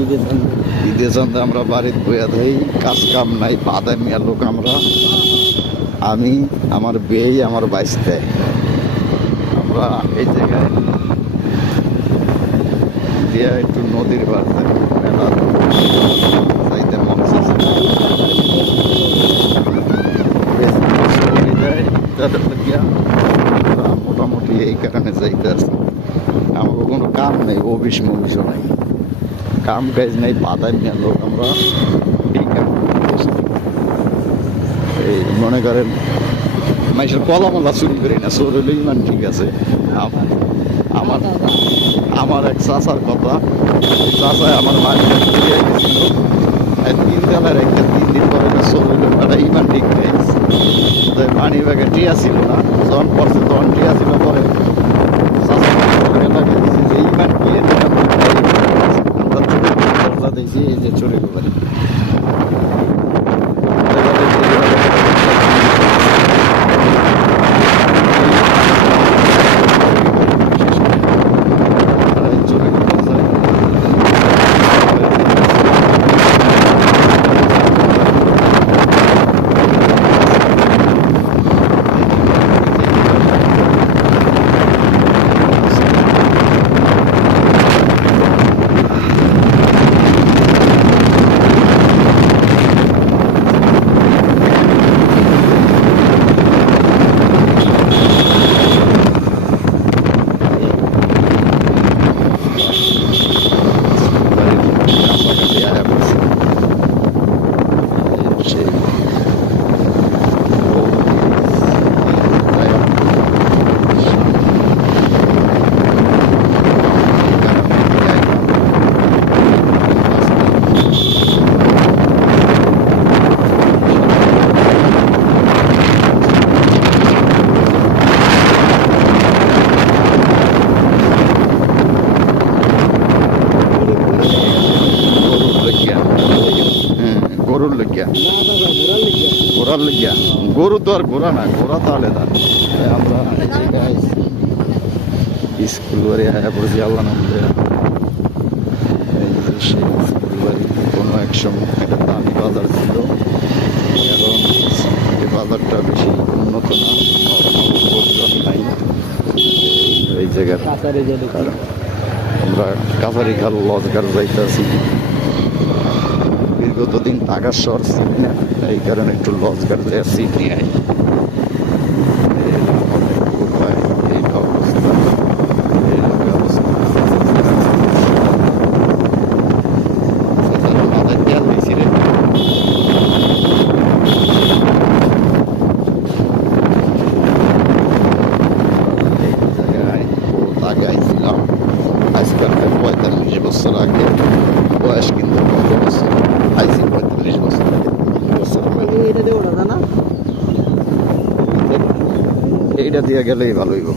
ঈদের চান্দে আমরা বাড়িতে বইয়া থাই, কাজ কাম নাই, বাদাম মিয়া লোক আমরা। আমি, আমার বেই, আমার বাইশতে আমরা এই জায়গায় দিয়া একটু নদীর বাড়তে মেলা যাইতে মন চাচ্ছে। মোটামুটি এই কারণে যাইতে আছে। আমার কোনো কাম নেই, অফিস মফিসও নাই, কাম কাজ নেই, বাদাম নিয়ে লোক আমরা। এই কাম এই মনে করেন মানুষের কলা মলা চুরি করি না, চোর হলেই ইমান ঠিক আছে। আমার আমার এক চাচার কথা, চাচায় আমার মাঝে গেছিল 3 তলার একটা 3 দিন পরে চোর হইল, তারা ইমান ঠিক পেয়েছে। পানি ব্যাগে টিয়া ছিল না, যখন পড়ছে তখন টিয়া ছিল, পরে ইমান গিয়ে আমরা দরজা দেখছি এই যে চুরি করে। গরুর লইয়া, ঘোরার লইয়া, গরু তো আর ঘোরা না, ঘোরা তো আলাদা। আমরা স্কুল বাড়ি আয়া পড়েছি, আল্লাহ নাম দেয়া। সেই স্কুল বাড়ি কোনো এক সময় একটা দামি বাজার ছিল, এখন এই বাজারটা বেশি উন্নত না, লোকজন নাই এই জায়গার। আমরা কাছারি খাল লজগার যাইতেছি, বিগত দিন টাকার শহর ছিল না, এই কারণে একটু লজগার যাচ্ছি নিয়ে। আজকাল 45 বছর আগে, বয়স কিন্তু কত বছর, আইসি 45 বছর আগে, এইটা দিয়ে গেলেই ভালো হইব।